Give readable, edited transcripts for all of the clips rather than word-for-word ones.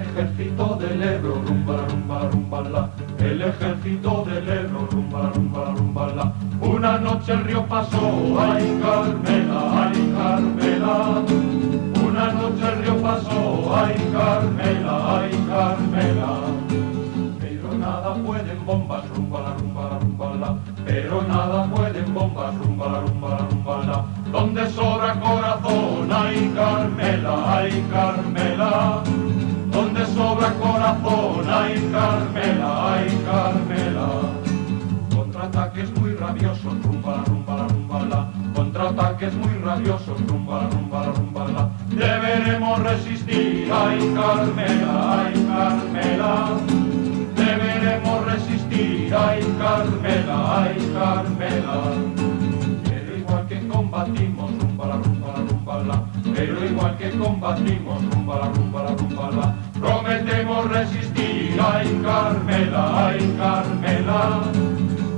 ejército del Ebro, rumba, rumba, rumba, la. El ejército del Ebro, rumba, rumba, rumba, la. Una noche el río pasó, ay Carmela, ay Carmela. Una noche el río pasó, ay Carmela, ay Carmela. Pero nada pueden bombas, rumba, la, rumba, rumba, la. Pero nada pueden bombas, rumba, la, rumba, rumba, la. Donde sobra corazón, ay Carmela, ay Carmela. Donde sobra corazón, ay Carmela, ay Carmela. Contraataques muy rabiosos, rumba, rumba, rumba, la. Contraataques muy rabiosos, rumba, rumba, rumba, la. Deberemos resistir, ay Carmela, ay Carmela. Deberemos resistir, ay Carmela, ay Carmela. Pero igual que combatimos, rumba, la, rumba, la, rumba, la. Pero igual que combatimos, rumba, la, rumba, la, rumba, la. Prometemos resistir, ay Carmela, ay Carmela.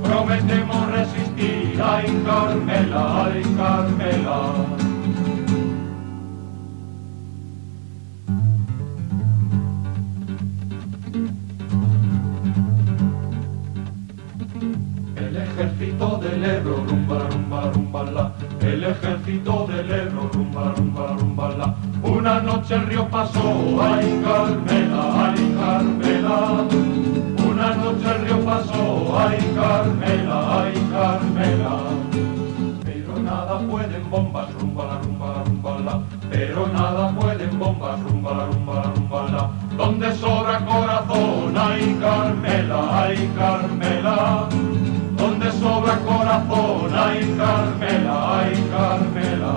Prometemos resistir, ay Carmela, ay Carmela. El ejército del Ebro, rumba, rumba, rumba, la. El ejército del Ebro, rumba, rumba, rumba, la. Una noche el río pasó, ay Carmela, ay Carmela. Una noche el río pasó, ay Carmela, ay Carmela. Pero nada pueden bombas, rumba, la, rumba, rumba, la. Pero nada pueden bombas, rumba, la, rumba, rumba, la. Donde sobra corazón, ay Carmela, ay Carmela. Donde sobra corazón, ay Carmela, ay Carmela.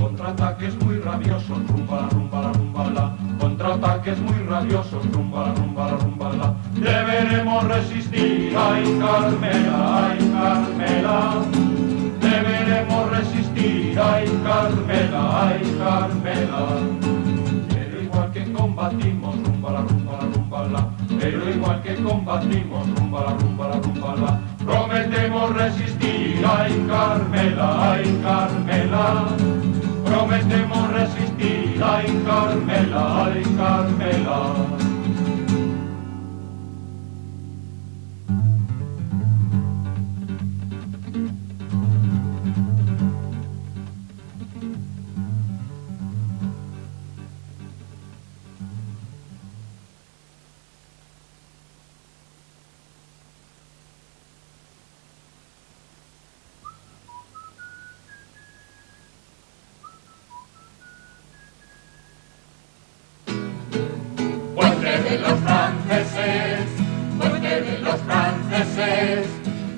Contraataques muy rabiosos, rumba, rumba, rumba, la. Contraataques muy rabiosos, rumba, rumba, rumba, la. Deberemos resistir, ay Carmela, ay Carmela. Deberemos resistir, ay Carmela, ay Carmela. Pero igual que combatimos, rumba, la, rumba, la, rumba, la. Pero igual que combatimos, rumba, la, rumba, la, rumba, la. Prometemos resistir, ay Carmela, ay Carmela. Prometemos resistir, ay Carmela, ay Carmela. Puente de los franceses, puente de los franceses,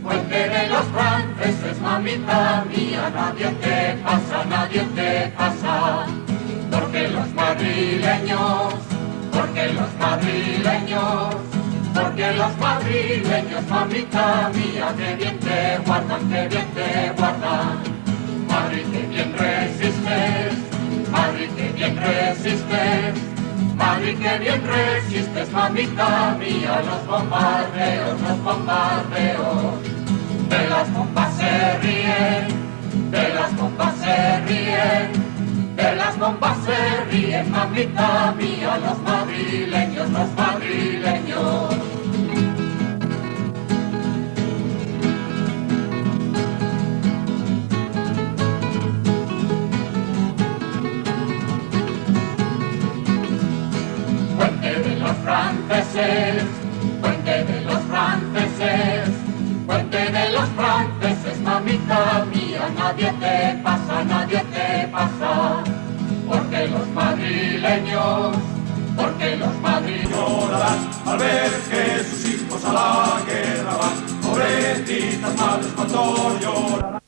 puente de los franceses, mamita mía, nadie te pasa, nadie te pasa. Porque los madrileños, porque los madrileños, porque los madrileños, mamita mía, que bien te guardan, que bien te guardan. Madrid, que bien resistes, Madrid, que bien resistes. Madrid, que bien resistes, mamita mía, los bombardeos, los bombardeos. De las bombas se ríen, de las bombas se ríen, de las bombas se ríen, mamita mía, los madrileños, los madrileños. Franceses, puente de los franceses, puente de los franceses, mamita mía, nadie te pasa, nadie te pasa. Porque los madrileños, porque los madrileños Llorarán al ver que sus hijos a la guerra van. Pobrecitas madres cuando llorarán.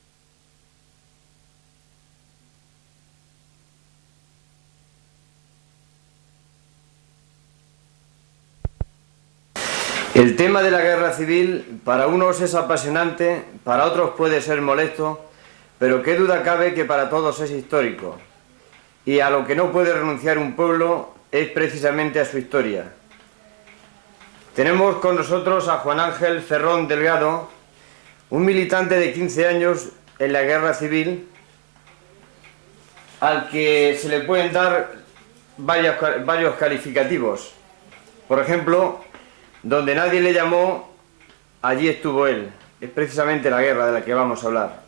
El tema de la guerra civil para unos es apasionante, para otros puede ser molesto, pero qué duda cabe que para todos es histórico. Y a lo que no puede renunciar un pueblo es precisamente a su historia. Tenemos con nosotros a Juan Ángel Ferrón Delgado, un militante de 15 años en la guerra civil, al que se le pueden dar varios calificativos. Por ejemplo, donde nadie le llamó, allí estuvo él. Es precisamente la guerra de la que vamos a hablar.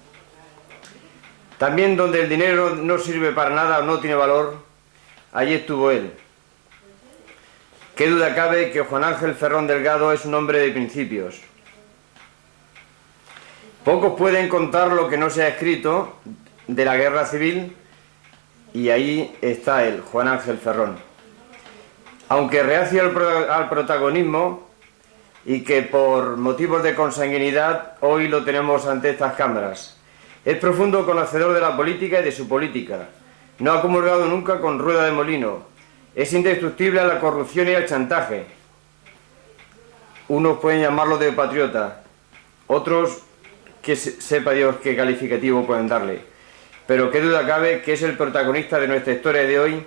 También donde el dinero no sirve para nada o no tiene valor, allí estuvo él. Qué duda cabe que Juan Ángel Ferrón Delgado es un hombre de principios. Pocos pueden contar lo que no se ha escrito de la guerra civil, y ahí está él, Juan Ángel Ferrón. Aunque reacio al protagonismo y que por motivos de consanguinidad hoy lo tenemos ante estas cámaras, es profundo conocedor de la política y de su política. No ha comulgado nunca con rueda de molino. Es indestructible a la corrupción y al chantaje. Unos pueden llamarlo de patriota, otros que sepa Dios qué calificativo pueden darle. Pero qué duda cabe que es el protagonista de nuestra historia de hoy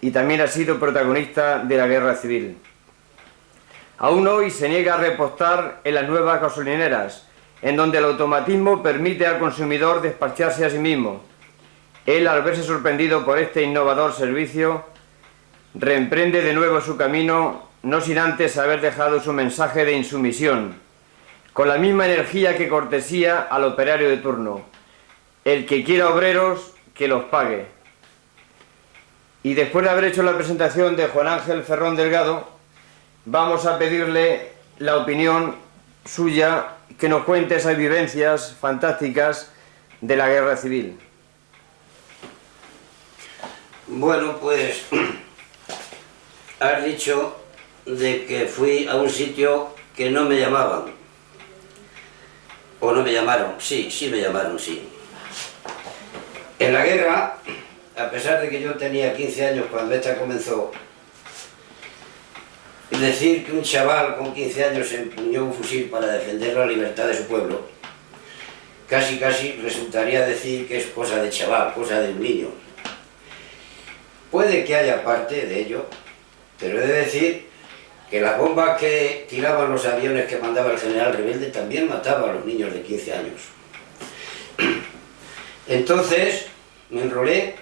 y también ha sido protagonista de la guerra civil. Aún hoy se niega a repostar en las nuevas gasolineras, en donde el automatismo permite al consumidor despacharse a sí mismo. Él, al verse sorprendido por este innovador servicio, reemprende de nuevo su camino, no sin antes haber dejado su mensaje de insumisión, con la misma energía que cortesía al operario de turno. El que quiera obreros, que los pague. Y después de haber hecho la presentación de Juan Ángel Ferrón Delgado, vamos a pedirle la opinión suya, que nos cuente esas vivencias fantásticas de la guerra civil. Bueno, pues has dicho de que fui a un sitio que no me llamaban. O no me llamaron. Sí me llamaron, sí. En la guerra, a pesar de que yo tenía 15 años cuando esta comenzó, decir que un chaval con 15 años empuñó un fusil para defender la libertad de su pueblo, casi resultaría decir que es cosa de chaval, cosa de un niño. Puede que haya parte de ello, pero he de decir que las bombas que tiraban los aviones que mandaba el general rebelde también mataban a los niños de 15 años. Entonces me enrolé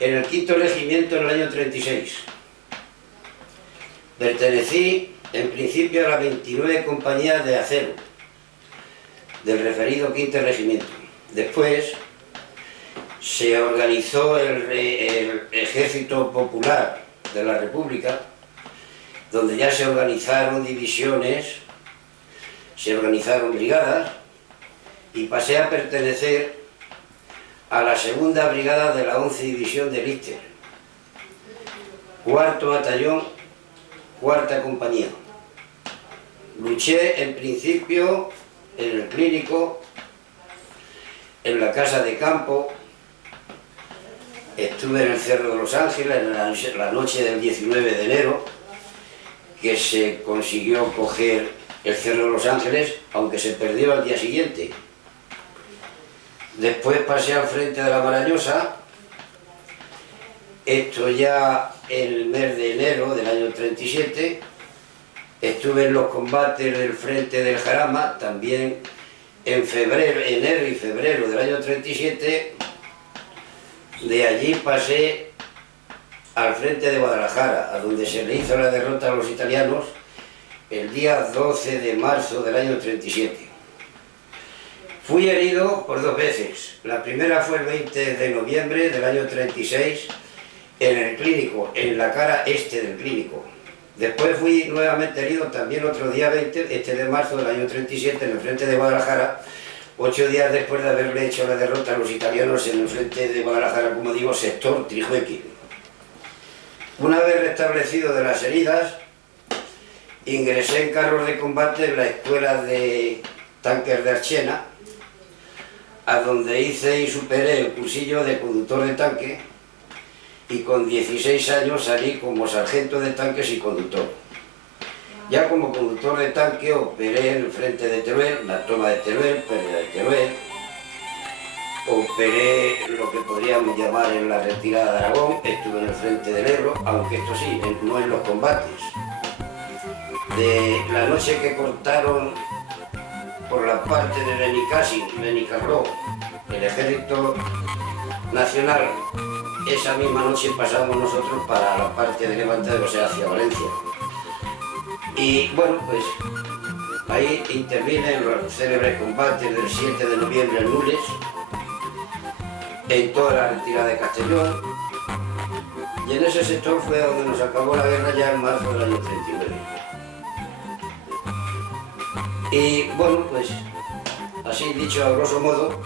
en el 5º regimiento en el año 36. Pertenecí en principio a la 29 compañía de acero del referido 5º regimiento. Después se organizó el Ejército Popular de la República, donde ya se organizaron divisiones, se organizaron brigadas, y pasé a pertenecer a la 2ª Brigada de la 11 División de Lister, 4º Batallón, 4ª Compañía. Luché en principio en el Clínico, en la Casa de Campo, estuve en el Cerro de los Ángeles en la noche del 19 de enero, que se consiguió coger el Cerro de los Ángeles, aunque se perdió al día siguiente. Después pasé al frente de la Marañosa, esto ya en el mes de enero del año 37, estuve en los combates del frente del Jarama, también en enero y febrero del año 37, de allí pasé al frente de Guadalajara, a donde se le hizo la derrota a los italianos el día 12 de marzo del año 37. Fui herido por 2 veces. La primera fue el 20 de noviembre del año 36 en el Clínico, en la cara este del Clínico. Después fui nuevamente herido también otro día 20, este de marzo del año 37, en el frente de Guadalajara, 8 días después de haberle hecho la derrota a los italianos en el frente de Guadalajara, como digo, sector Trijuequi. Una vez restablecido de las heridas, ingresé en carros de combate en la escuela de tanques de Archena, a donde hice y superé el cursillo de conductor de tanque, y con 16 años salí como sargento de tanques y conductor. Ya como conductor de tanque operé en el frente de Teruel, la toma de Teruel, pérdida de Teruel, operé lo que podríamos llamar en la retirada de Aragón, estuve en el frente del Ebro, aunque esto sí, no en los combates. De la noche que cortaron por la parte de Benicassim, Benicarló, el Ejército Nacional esa misma noche pasamos nosotros para la parte de Levante, o sea, hacia Valencia. Y bueno, pues ahí intervienen los célebres combates del 7 de noviembre en Nules, en toda la retirada de Castellón, y en ese sector fue donde nos acabó la guerra ya en marzo del año 39. Y bueno, pues así dicho a grosso modo,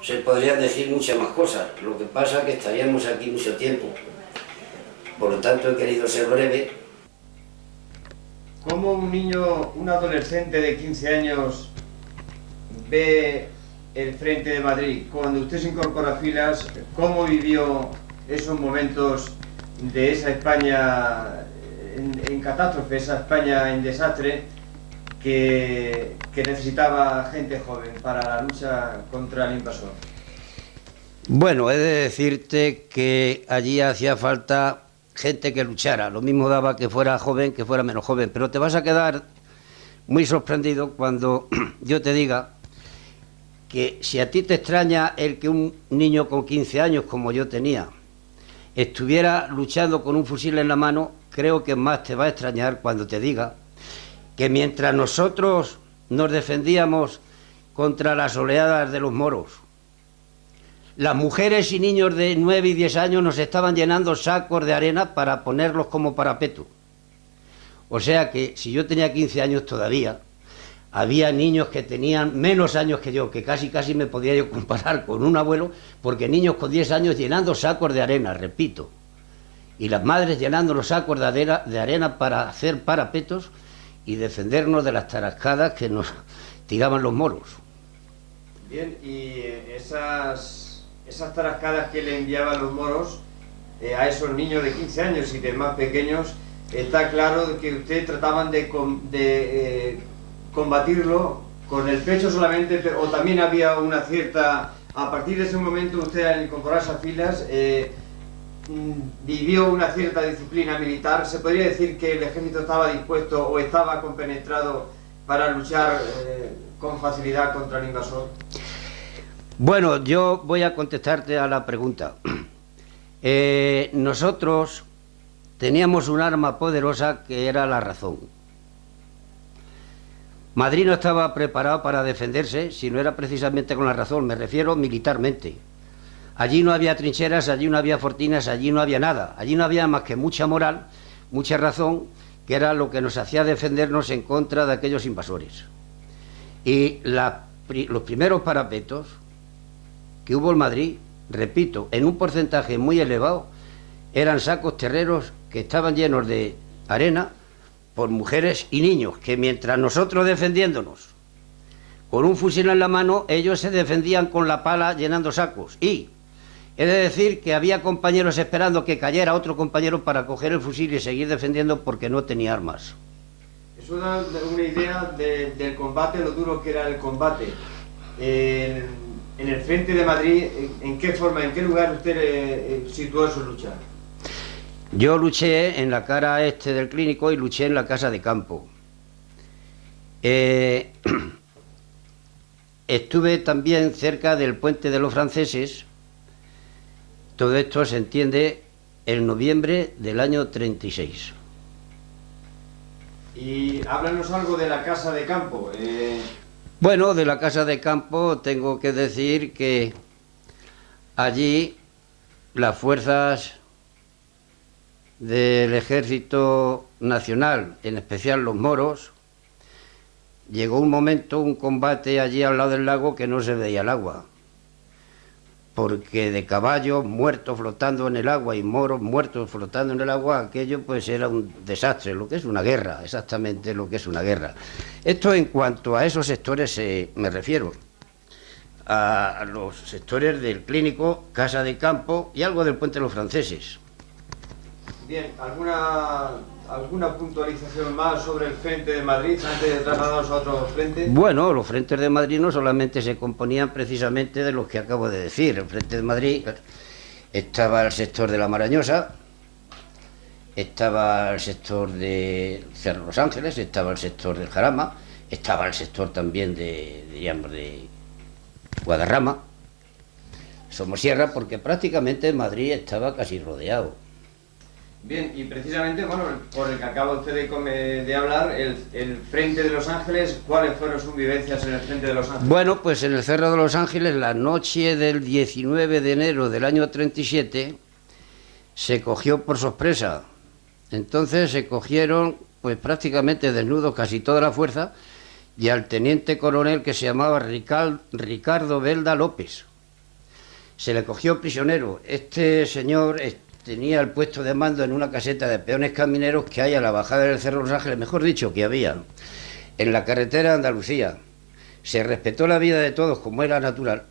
se podrían decir muchas más cosas. Lo que pasa es que estaríamos aquí mucho tiempo. Por lo tanto, he querido ser breve. ¿Cómo un niño, un adolescente de 15 años ve el Frente de Madrid? Cuando usted se incorpora a filas, ¿cómo vivió esos momentos de esa España en catástrofe, esa España en desastre, que necesitaba gente joven para la lucha contra el invasor? Bueno, he de decirte que allí hacía falta gente que luchara. Lo mismo daba que fuera joven, que fuera menos joven. Pero te vas a quedar muy sorprendido cuando yo te diga que si a ti te extraña el que un niño con 15 años, como yo tenía, estuviera luchando con un fusil en la mano, creo que más te va a extrañar cuando te diga que mientras nosotros nos defendíamos contra las oleadas de los moros, las mujeres y niños de 9 y 10 años nos estaban llenando sacos de arena para ponerlos como parapeto. O sea que si yo tenía 15 años todavía, había niños que tenían menos años que yo, que casi me podía yo comparar con un abuelo, porque niños con 10 años llenando sacos de arena, repito, y las madres llenando los sacos de arena para hacer parapetos y defendernos de las tarascadas que nos tiraban los moros. Bien, y esas tarascadas que le enviaban los moros a esos niños de 15 años y de más pequeños, está claro que ustedes trataban de combatirlo con el pecho solamente, o también había una cierta... A partir de ese momento usted, al incorporarse a filas, vivió una cierta disciplina militar. ¿Se podría decir que el ejército estaba dispuesto o estaba compenetrado para luchar con facilidad contra el invasor? Bueno, yo voy a contestarte a la pregunta. Nosotros teníamos un arma poderosa que era la razón. Madrid no estaba preparado para defenderse si no era precisamente con la razón, me refiero militarmente. Allí no había trincheras, allí no había fortinas, allí no había nada. Allí no había más que mucha moral, mucha razón, que era lo que nos hacía defendernos en contra de aquellos invasores. Y los primeros parapetos que hubo en Madrid, repito, en un porcentaje muy elevado, eran sacos terreros que estaban llenos de arena por mujeres y niños, que mientras nosotros defendiéndonos con un fusil en la mano, ellos se defendían con la pala llenando sacos. Y he de decir que había compañeros esperando que cayera otro compañero para coger el fusil y seguir defendiendo porque no tenía armas. Eso da una idea del combate, lo duro que era el combate. En el Frente de Madrid, ¿en qué forma, en qué lugar usted situó su lucha? Yo luché en la cara este del Clínico y luché en la casa de campo. Estuve también cerca del puente de los franceses. Todo esto se entiende en noviembre del año 36. Y háblanos algo de la casa de campo. Bueno, de la casa de campo tengo que decir que allí las fuerzas del Ejército Nacional, en especial los moros, llegó un momento, un combate allí al lado del lago que no se veía el agua, porque de caballos muertos flotando en el agua y moros muertos flotando en el agua, aquello pues era un desastre, lo que es una guerra, exactamente lo que es una guerra. Esto en cuanto a esos sectores me refiero, a los sectores del Clínico, casa de campo y algo del puente de los franceses. Bien, ¿alguna puntualización más sobre el Frente de Madrid antes de trasladarnos a otro frente? Bueno, los frentes de Madrid no solamente se componían precisamente de los que acabo de decir. El Frente de Madrid estaba el sector de la Marañosa, estaba el sector de Cerro Los Ángeles, estaba el sector del Jarama, estaba el sector también de Guadarrama. Somosierra, porque prácticamente Madrid estaba casi rodeado. Bien, y precisamente, bueno, por el que acaba usted de hablar, el Frente de Los Ángeles, ¿cuáles fueron sus vivencias en el Frente de Los Ángeles? Bueno, pues en el Cerro de Los Ángeles, la noche del 19 de enero del año 37, se cogió por sorpresa. Entonces se cogieron, pues prácticamente desnudos casi toda la fuerza, y al teniente coronel que se llamaba Ricardo Belda López. Se le cogió prisionero. Este señor tenía el puesto de mando en una caseta de peones camineros que hay a la bajada del Cerro de Los Ángeles, mejor dicho, que había en la carretera de Andalucía. Se respetó la vida de todos como era natural,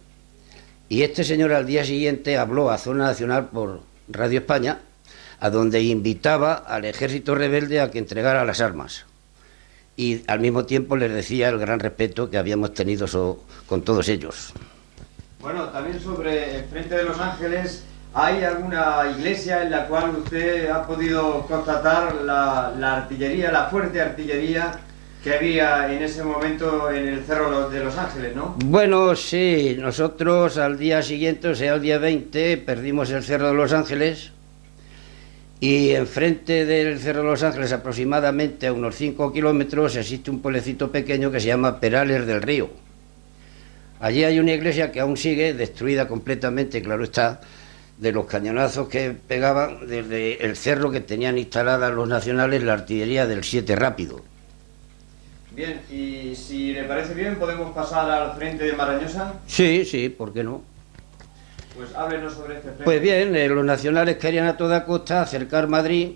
y este señor al día siguiente habló a Zona Nacional por Radio España, a donde invitaba al ejército rebelde a que entregara las armas, y al mismo tiempo les decía el gran respeto que habíamos tenido con todos ellos. Bueno, también sobre el Frente de Los Ángeles, ¿hay alguna iglesia en la cual usted ha podido constatar la artillería, la fuerte artillería que había en ese momento en el Cerro de Los Ángeles, ¿no? Bueno, sí, nosotros al día siguiente, o sea, al día 20, perdimos el Cerro de Los Ángeles, y enfrente del Cerro de Los Ángeles, aproximadamente a unos 5 kilómetros, existe un pueblecito pequeño que se llama Perales del Río. Allí hay una iglesia que aún sigue, destruida completamente, claro está, de los cañonazos que pegaban desde el cerro que tenían instalada los nacionales la artillería del 7 rápido. Bien, y si le parece bien, ¿podemos pasar al Frente de Marañosa? Sí, sí, ¿por qué no? Pues háblenos sobre este frente. Pues bien, los nacionales querían a toda costa acercar Madrid,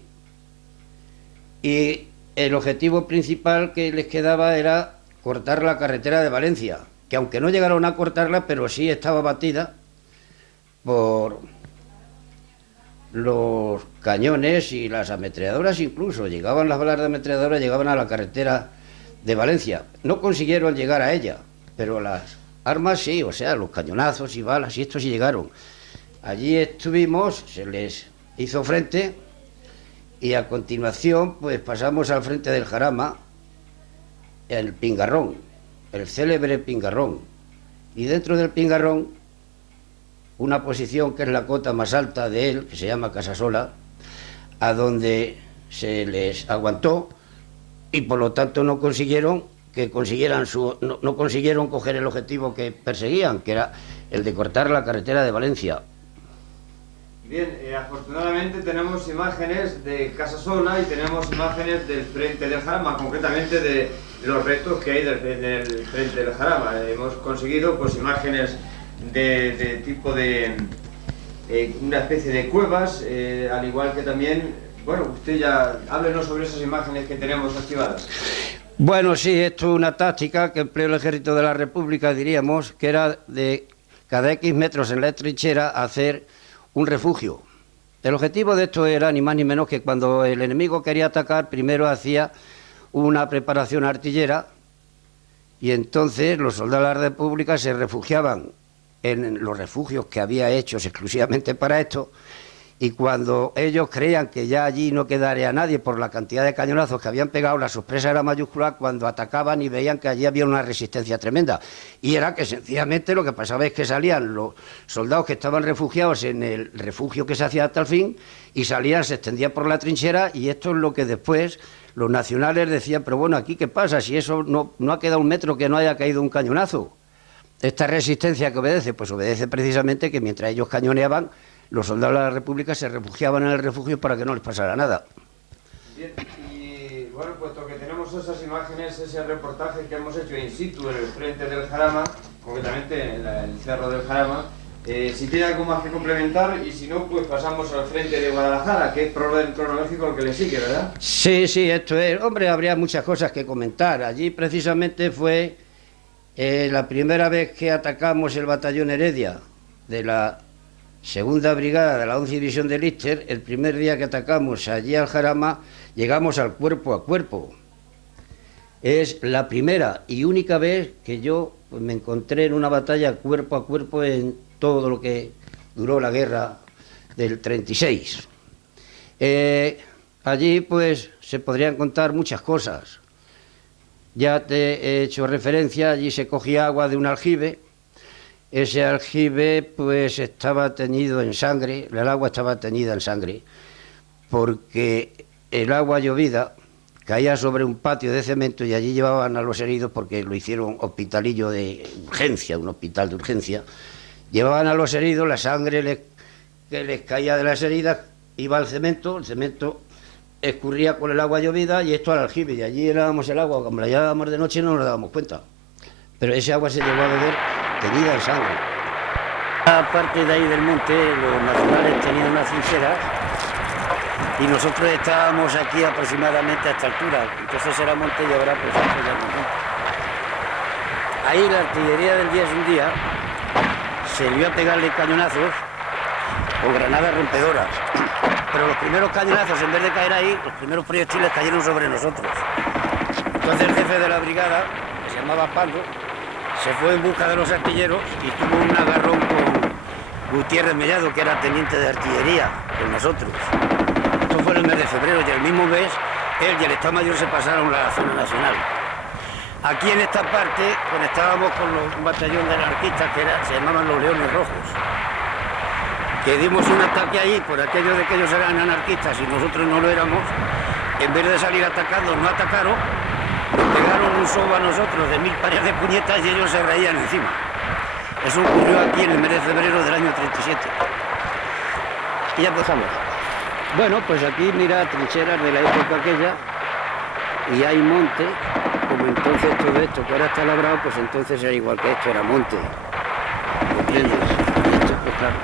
y el objetivo principal que les quedaba era cortar la carretera de Valencia, que aunque no llegaron a cortarla, pero sí estaba batida por los cañones y las ametralladoras, incluso llegaban las balas de ametralladora, llegaban a la carretera de Valencia. No consiguieron llegar a ella, pero las armas sí, o sea, los cañonazos y balas y esto sí llegaron. Allí estuvimos, se les hizo frente, y a continuación pues pasamos al frente del Jarama, el Pingarrón, el célebre Pingarrón, y dentro del Pingarrón una posición que es la cota más alta de él, que se llama Casasola, a donde se les aguantó, y por lo tanto no consiguieron no consiguieron coger el objetivo que perseguían, que era el de cortar la carretera de Valencia. Bien, afortunadamente tenemos imágenes de Casasola y tenemos imágenes del Frente del Jarama, concretamente de los restos que hay del Frente del Jarama. Hemos conseguido pues imágenes de tipo de una especie de cuevas, al igual que también, bueno, usted ya háblenos sobre esas imágenes que tenemos activadas. Bueno, sí, esto es una táctica que empleó el Ejército de la República, diríamos, que era de cada X metros en la trinchera hacer un refugio. El objetivo de esto era ni más ni menos que cuando el enemigo quería atacar, primero hacía una preparación artillera, y entonces los soldados de la República se refugiaban en los refugios que había hechos exclusivamente para esto, y cuando ellos creían que ya allí no quedaría nadie por la cantidad de cañonazos que habían pegado, la sorpresa era mayúscula cuando atacaban y veían que allí había una resistencia tremenda. Y era que sencillamente lo que pasaba es que salían los soldados que estaban refugiados en el refugio que se hacía hasta el fin, y salían, se extendían por la trinchera, y esto es lo que después los nacionales decían, pero bueno, ¿aquí qué pasa? Si eso no ha quedado un metro que no haya caído un cañonazo. Esta resistencia que obedece, pues obedece precisamente que mientras ellos cañoneaban, los soldados de la República se refugiaban en el refugio para que no les pasara nada. Bien, y bueno, puesto que tenemos esas imágenes, ese reportaje que hemos hecho in situ en el Frente del Jarama, concretamente en el Cerro del Jarama, si tiene algo más que complementar, y si no, pues pasamos al Frente de Guadalajara, que es por orden cronológico el que le sigue, ¿verdad? Sí, sí, esto es... Hombre, habría muchas cosas que comentar. Allí precisamente fue la primera vez que atacamos el batallón Heredia de la Segunda Brigada de la 11 División de Lister. El primer día que atacamos allí al Jarama, llegamos al cuerpo a cuerpo. Es la primera y única vez que yo pues, me encontré en una batalla cuerpo a cuerpo en todo lo que duró la guerra del 36. Allí pues se podrían contar muchas cosas. Ya te he hecho referencia, allí se cogía agua de un aljibe, ese aljibe pues estaba teñido en sangre, el agua estaba teñida en sangre, porque el agua llovida caía sobre un patio de cemento y allí llevaban a los heridos, porque lo hicieron hospitalillo de urgencia, un hospital de urgencia, llevaban a los heridos, la sangre que les caía de las heridas iba al cemento, el cemento escurría con el agua llovida y esto al aljibe, y allí helábamos el agua, como la llevábamos de noche no nos dábamos cuenta, pero ese agua se llegó a beber teñida en sangre. Aparte de ahí del monte, los nacionales tenían unas trincheras y nosotros estábamos aquí aproximadamente a esta altura, entonces era monte y ahora pues ya no monte. Ahí la artillería del día es un día, se vio a pegarle cañonazos con granadas rompedoras, pero los primeros cañonazos, en vez de caer ahí, los primeros proyectiles cayeron sobre nosotros. Entonces el jefe de la brigada, que se llamaba Pando, se fue en busca de los artilleros y tuvo un agarrón con Gutiérrez Mellado, que era teniente de artillería con nosotros. Esto fue en el mes de febrero y el mismo mes él y el Estado Mayor se pasaron a la zona nacional. Aquí en esta parte conectábamos con un batallón de anarquistas que se llamaban los Leones Rojos, que dimos un ataque ahí por aquello de que ellos eran anarquistas y nosotros no lo éramos. En vez de salir atacando, no atacaron, nos pegaron un sobo a nosotros de 1000 pares de puñetas y ellos se reían encima. Eso ocurrió aquí en el mes de febrero del año 37. Y ya empezamos. Bueno, pues aquí mira trincheras de la época aquella y hay monte, como entonces todo esto que ahora está labrado, pues entonces era igual que esto, era monte. ¿Entiendes? Y esto, pues claro,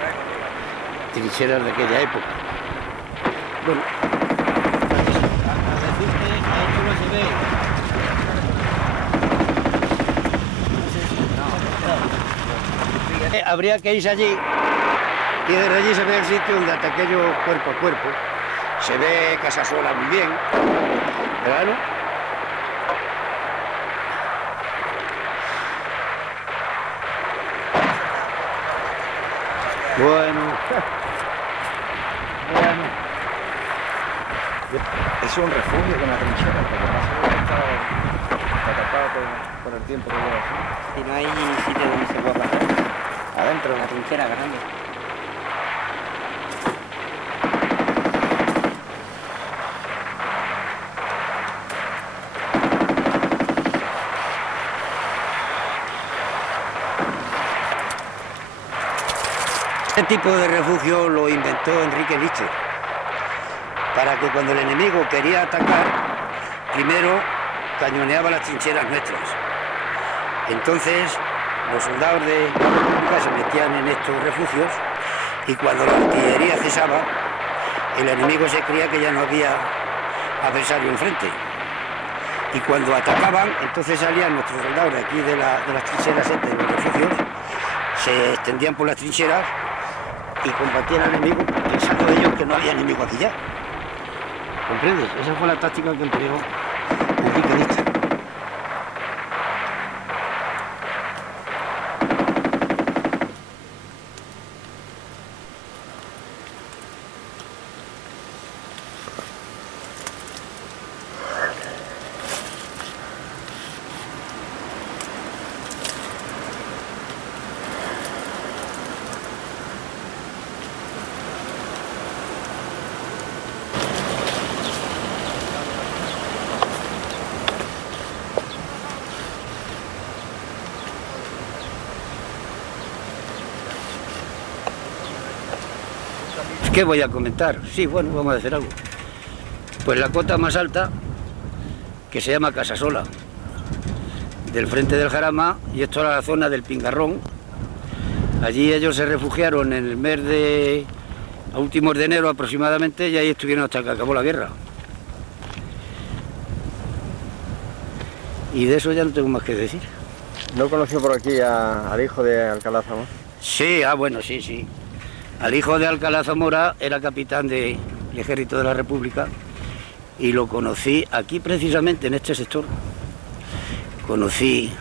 trincheras de aquella época. Bueno, a decirte, esto no se ve. Habría que irse allí y desde allí se ve el sitio donde ataqué yo cuerpo a cuerpo. Se ve Casasola muy bien, ¿verdad? Bueno. Es un refugio con la trinchera, porque pasa que está tapado por el tiempo que lleva. Si no hay sitio donde se pueda pasar. Adentro. La trinchera grande. Este tipo de refugio lo inventó Enrique Lister, para que cuando el enemigo quería atacar, primero cañoneaba las trincheras nuestras. Entonces, los soldados de la República se metían en estos refugios y cuando la artillería cesaba, el enemigo se creía que ya no había adversario enfrente. Y cuando atacaban, entonces salían nuestros soldados de aquí de las trincheras, de los refugios, se extendían por las trincheras y combatían al enemigo pensando ellos que no había enemigo aquí ya. ¿Comprendes? Esa fue la táctica que empleó Enrique Lister. ¿Qué voy a comentar? Sí, bueno, vamos a hacer algo. Pues la cota más alta, que se llama Casasola, del frente del Jarama, y esto era la zona del Pingarrón. Allí ellos se refugiaron en el mes de... a últimos de enero aproximadamente, y ahí estuvieron hasta que acabó la guerra. Y de eso ya no tengo más que decir. ¿No conoció por aquí al hijo de Alcalá Zamora? Sí, bueno, sí, sí. Al hijo de Alcalá Zamora era capitán del Ejército de la República y lo conocí aquí precisamente en este sector. Conocí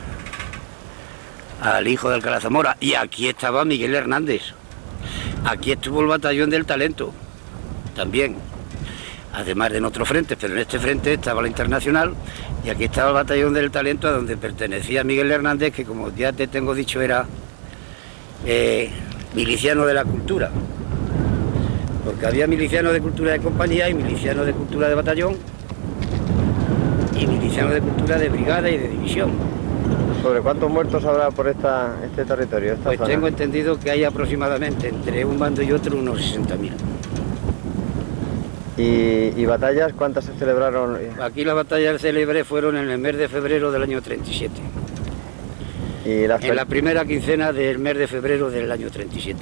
al hijo de Alcalá Zamora y aquí estaba Miguel Hernández. Aquí estuvo el batallón del Talento también, además de en otros frentes, pero en este frente estaba la Internacional y aquí estaba el batallón del Talento a donde pertenecía Miguel Hernández, que como ya te tengo dicho era miliciano de la cultura, porque había milicianos de cultura de compañía y milicianos de cultura de batallón y milicianos de cultura de brigada y de división. ¿Sobre cuántos muertos habrá por este territorio? Pues zona? tengo entendido que hay aproximadamente entre un bando y otro unos 60.000. ¿Y batallas cuántas se celebraron? Aquí las batallas célebres fueron en el mes de febrero del año 37. En la primera quincena del mes de febrero del año 37.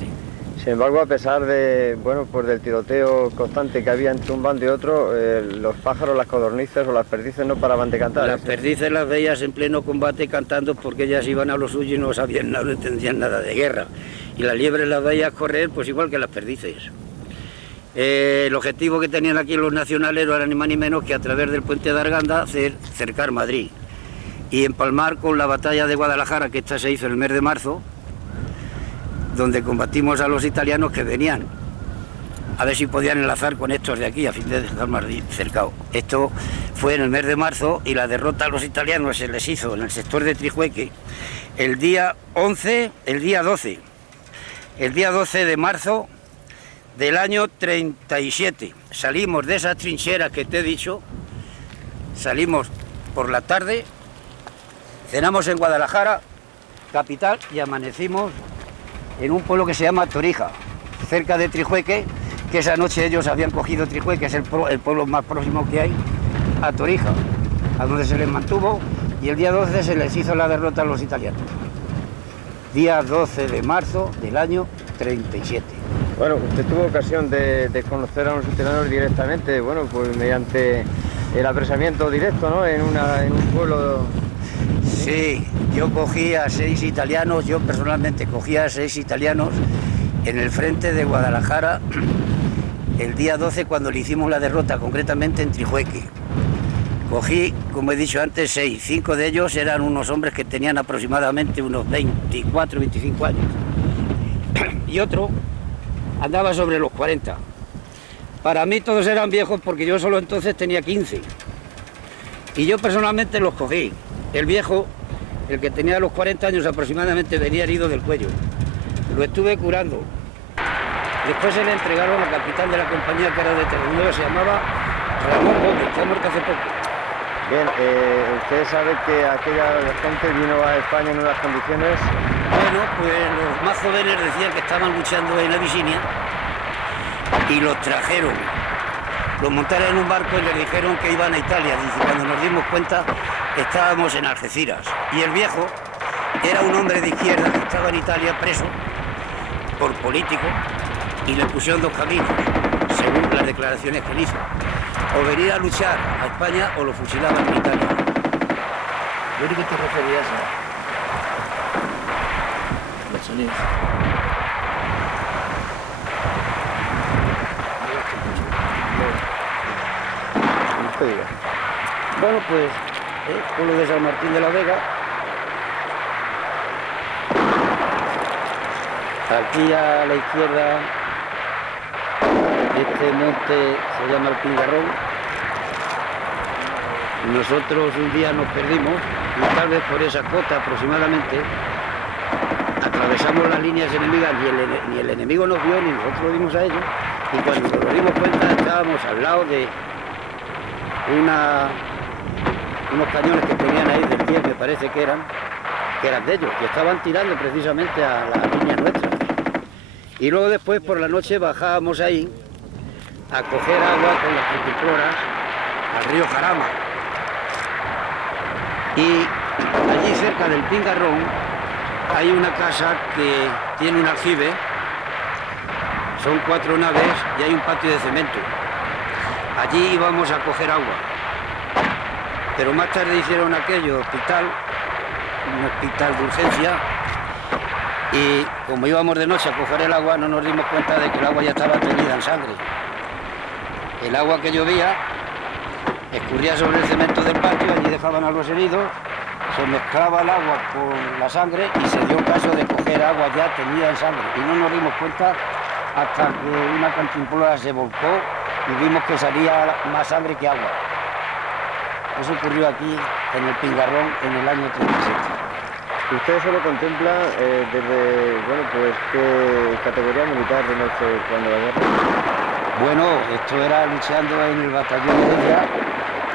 Sin embargo, a pesar de, bueno, pues del tiroteo constante que había entre un bando y otro, los pájaros, las codornices o las perdices no paraban de cantar. Las perdices las veías en pleno combate cantando porque ellas iban a lo suyo y no sabían nada, no entendían nada de guerra. Y las liebres las veías correr pues igual que las perdices. El objetivo que tenían aquí los nacionales no era ni más ni menos que a través del puente de Arganda cercar Madrid y empalmar con la batalla de Guadalajara, que esta se hizo en el mes de marzo, donde combatimos a los italianos que venían a ver si podían enlazar con estos de aquí a fin de dejar Madrid cercado. Esto fue en el mes de marzo y la derrota a los italianos se les hizo en el sector de Trijueque el día 12 de marzo del año 37. Salimos de esas trincheras que te he dicho, salimos por la tarde, cenamos en Guadalajara, capital, y amanecimos en un pueblo que se llama Torija, cerca de Trijueque, que esa noche ellos habían cogido Trijueque, que es el pueblo más próximo que hay a Torija, a donde se les mantuvo, y el día 12 se les hizo la derrota a los italianos. Día 12 de marzo del año 37. Bueno, usted tuvo ocasión de conocer a los italianos directamente, bueno, pues mediante el apresamiento directo, ¿no? En un pueblo... Sí, yo cogí a 6 italianos, yo personalmente cogí a 6 italianos en el frente de Guadalajara el día 12 cuando le hicimos la derrota, concretamente en Trijueque. Cogí, como he dicho antes, 6. 5 de ellos eran unos hombres que tenían aproximadamente unos 24, 25 años. Y otro andaba sobre los 40. Para mí todos eran viejos porque yo solo entonces tenía 15. Y yo personalmente los cogí. El viejo, el que tenía los 40 años aproximadamente, venía herido del cuello. Lo estuve curando. Después se le entregaron al capitán de la compañía, que era de Terrenueva, se llamaba Ramón Gómez, que ha muerto hace poco. Bien, usted sabe que aquella gente vino a España en unas condiciones... Bueno, pues los más jóvenes decían que estaban luchando en Abisinia y los trajeron. Los montaron en un barco y les dijeron que iban a Italia. Dice, cuando nos dimos cuenta, estábamos en Algeciras. Y el viejo era un hombre de izquierda que estaba en Italia preso por político y le pusieron 2 caminos, según las declaraciones que él hizo. O venir a luchar a España o lo fusilaban en Italia. ¿Yo creo que te referías a los sonidos? Bueno, pues, pueblo de San Martín de la Vega. Aquí a la izquierda, este monte se llama el Pingarrón. Nosotros un día nos perdimos y tal vez por esa cota aproximadamente atravesamos las líneas enemigas, ni el enemigo nos vio ni nosotros lo vimos a ellos, y cuando nos dimos cuenta estábamos al lado de unos cañones que tenían ahí del 10, me parece que eran de ellos, que estaban tirando precisamente a la línea nuestra. Y luego después por la noche bajábamos ahí a coger agua con las cantimploras al río Jarama. Y allí cerca del Pingarrón hay una casa que tiene un aljibe, son 4 naves y hay un patio de cemento. Allí íbamos a coger agua, pero más tarde hicieron aquello, un hospital de urgencia, y como íbamos de noche a coger el agua no nos dimos cuenta de que el agua ya estaba teñida en sangre. El agua que llovía escurría sobre el cemento del patio, allí dejaban a los heridos, se mezclaba el agua con la sangre y se dio caso de coger agua ya teñida en sangre, y no nos dimos cuenta hasta que una cantimplora se volcó y vimos que salía más sangre que agua. Eso ocurrió aquí en el Pingarrón en el año 37. Usted solo contempla desde, bueno, pues qué categoría militar de noche cuando la guerra. Bueno, esto era luchando en el batallón de Ella,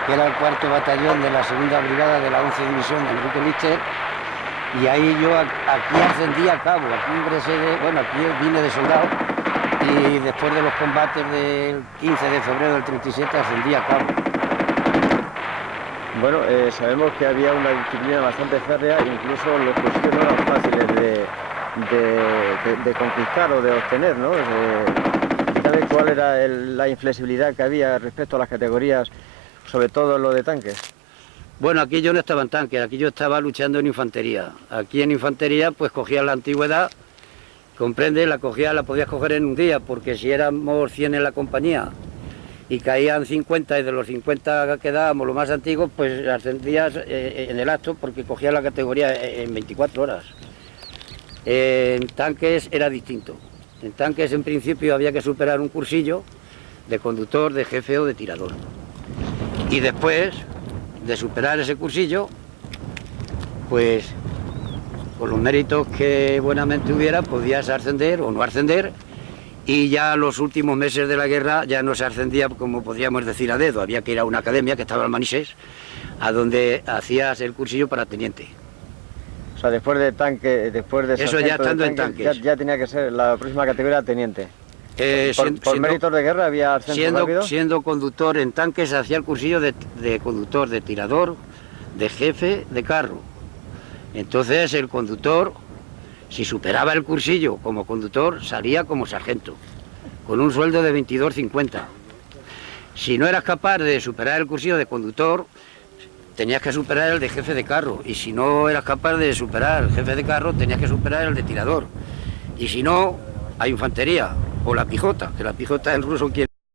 que era el 4º batallón de la 2ª brigada de la 11 división de Enrique Lister, y ahí yo aquí ascendí a cabo, aquí ingresé, aquí vine de soldado, y después de los combates del 15 de febrero del 37 ascendí a cabo. Bueno, sabemos que había una disciplina bastante férrea, incluso los cursillos no eran fáciles de conquistar o de obtener, ¿no? ¿Sabe cuál era la inflexibilidad que había respecto a las categorías, sobre todo en lo de tanques? Bueno, aquí yo no estaba en tanques, aquí yo estaba luchando en infantería. Aquí en infantería pues cogías la antigüedad, comprende, la podías coger en un día, porque si éramos 100 en la compañía y caían 50 y de los 50 quedábamos los más antiguos, pues ascendías en el acto porque cogías la categoría en 24 horas. En tanques era distinto. En tanques en principio había que superar un cursillo de conductor, de jefe o de tirador. Y después de superar ese cursillo, pues con los méritos que buenamente hubiera, podías ascender o no ascender, y ya los últimos meses de la guerra ya no se ascendía, como podríamos decir, a dedo. Había que ir a una academia que estaba en Manises, a donde hacías el cursillo para teniente. O sea, después de tanque, después de eso ya estando en tanques. Ya tenía que ser la próxima categoría teniente. ¿Por méritos de guerra había ascenso rápido? Siendo conductor en tanques, hacía el cursillo de conductor, de tirador, de jefe de carro. Entonces el conductor, si superaba el cursillo como conductor, salía como sargento, con un sueldo de 22,50. Si no eras capaz de superar el cursillo de conductor, tenías que superar el de jefe de carro. Y si no eras capaz de superar el jefe de carro, tenías que superar el de tirador. Y si no, a infantería o la pijota, que la pijota el ruso quiere.